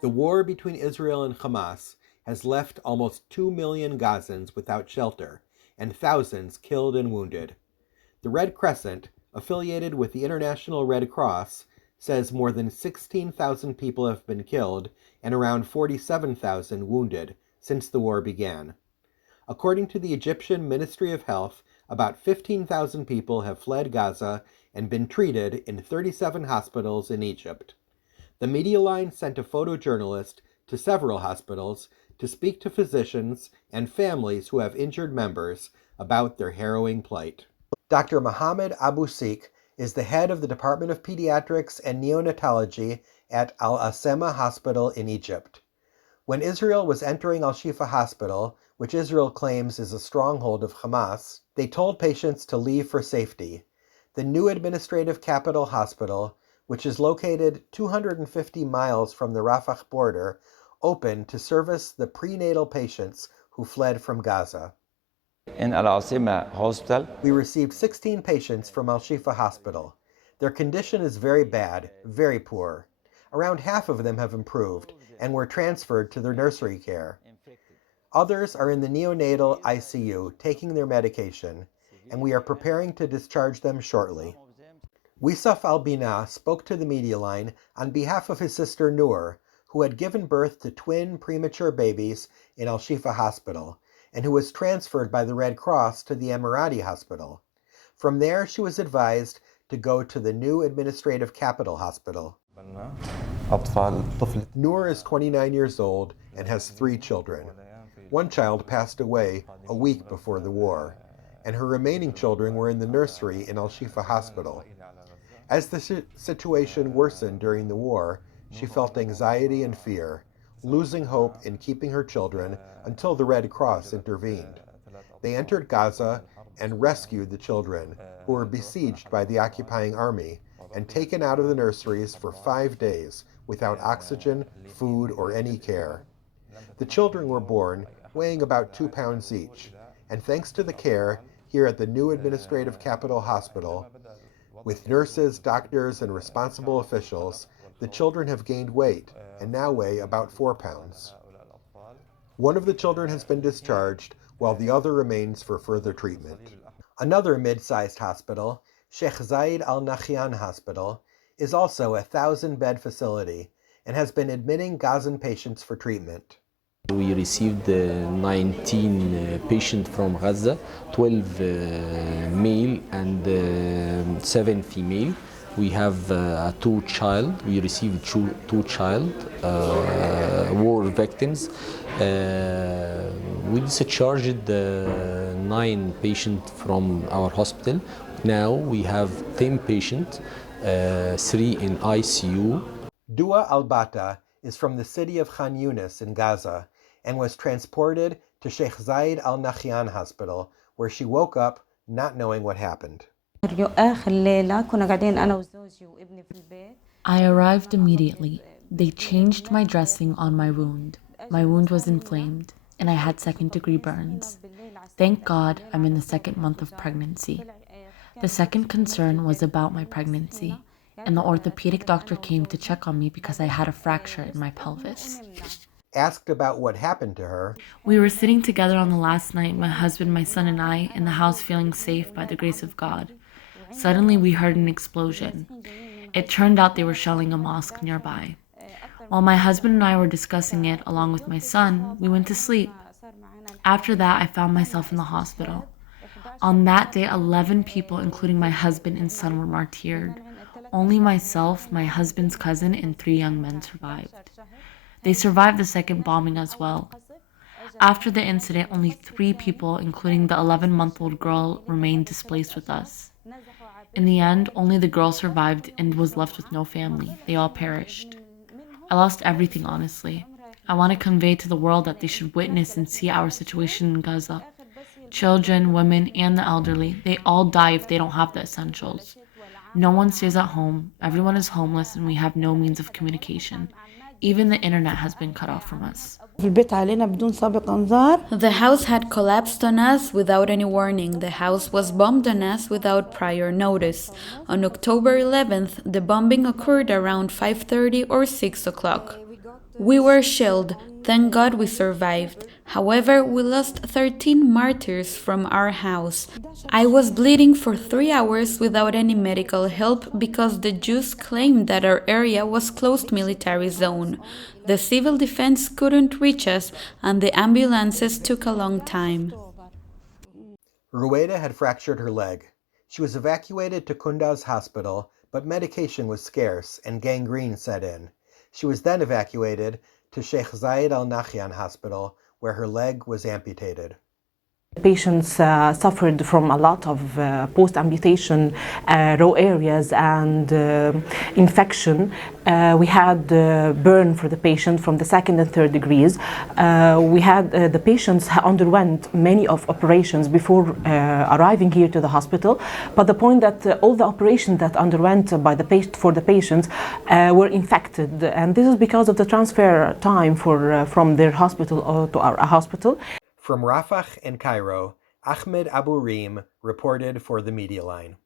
The war between Israel and Hamas has left almost 2 million Gazans without shelter and thousands killed and wounded. The Red Crescent, affiliated with the International Red Cross, says more than 16,000 people have been killed and around 47,000 wounded since the war began. According to the Egyptian Ministry of Health, about 15,000 people have fled Gaza and been treated in 37 hospitals in Egypt. The media line sent a photojournalist to several hospitals to speak to physicians and families who have injured members about their harrowing plight. Dr. Mohammed Abu Sik is the head of the Department of Pediatrics and Neonatology at Al-Asema Hospital in Egypt. When Israel was entering Al-Shifa Hospital, which Israel claims is a stronghold of Hamas, they told patients to leave for safety. The new administrative capital hospital, which is located 250 miles from the Rafah border, opened to service the prenatal patients who fled from Gaza. In Al-Asima Hospital, we received 16 patients from Al-Shifa Hospital. Their condition is very bad, very poor. Around half of them have improved and were transferred to their nursery care. Others are in the neonatal ICU taking their medication, and we are preparing to discharge them shortly. Wisaf Al-Bina spoke to the media line on behalf of his sister Noor, who had given birth to twin premature babies in Al-Shifa Hospital, and who was transferred by the Red Cross to the Emirati Hospital. From there, she was advised to go to the new administrative capital hospital. Noor is 29 years old and has 3 children. One child passed away a week before the war, and her remaining children were in the nursery in Al-Shifa Hospital. As the situation worsened during the war, she felt anxiety and fear, losing hope in keeping her children until the Red Cross intervened. They entered Gaza and rescued the children, who were besieged by the occupying army and taken out of the nurseries for 5 days without oxygen, food, or any care. The children were born weighing about 2 pounds each, and thanks to the care here at the new administrative capital hospital, with nurses, doctors, and responsible officials, the children have gained weight and now weigh about 4 pounds. One of the children has been discharged, while the other remains for further treatment. Another mid-sized hospital, Sheikh Zayed Al Nahyan Hospital, is also a 1,000-bed facility and has been admitting Gazan patients for treatment. We received 19 patients from Gaza, 12 male and 7 female. We have 2 child. We received 2 child war victims. We discharged 9 patients from our hospital. Now we have 10 patients, 3 in ICU. Dua Al-Bata is from the city of Khan Yunis in Gaza and was transported to Sheikh Zayed Al Nahyan Hospital, where she woke up not knowing what happened. I arrived immediately. They changed my dressing on my wound. My wound was inflamed, and I had second-degree burns. Thank God I'm in the 2nd month of pregnancy. The second concern was about my pregnancy, and the orthopedic doctor came to check on me because I had a fracture in my pelvis. Asked about what happened to her, we were sitting together on the last night, my husband, my son, and I, in the house feeling safe by the grace of God. Suddenly, we heard an explosion. It turned out they were shelling a mosque nearby. While my husband and I were discussing it, along with my son, we went to sleep. After that, I found myself in the hospital. On that day, 11 people, including my husband and son, were martyred. Only myself, my husband's cousin, and 3 young men survived. They survived the second bombing as well. After the incident, only 3 people, including the 11-month-old girl, remained displaced with us. In the end, only the girl survived and was left with no family. They all perished. I lost everything, honestly. I want to convey to the world that they should witness and see our situation in Gaza. Children, women, and the elderly, they all die if they don't have the essentials. No one stays at home, everyone is homeless, and we have no means of communication. Even the internet has been cut off from us. The house had collapsed on us without any warning. The house was bombed on us without prior notice. On October 11th, the bombing occurred around 5:30 or 6 o'clock. We were shelled. Thank God we survived. However, we lost 13 martyrs from our house. I was bleeding for 3 hours without any medical help because the Jews claimed that our area was closed military zone. The civil defense couldn't reach us and the ambulances took a long time. Rueda had fractured her leg. She was evacuated to Kunduz Hospital, but medication was scarce and gangrene set in. She was then evacuated to Sheikh Zayed Al Nahyan Hospital, where her leg was amputated. Patients suffered from a lot of post-amputation raw areas and infection. We had burn for the patient from the second and third degrees. The patients underwent many of operations before arriving here to the hospital. But the point that all the operations that underwent for the patients were infected, and this is because of the transfer time from their hospital to our hospital. From Rafah and Cairo, Ahmed Abu Reem reported for the Media Line.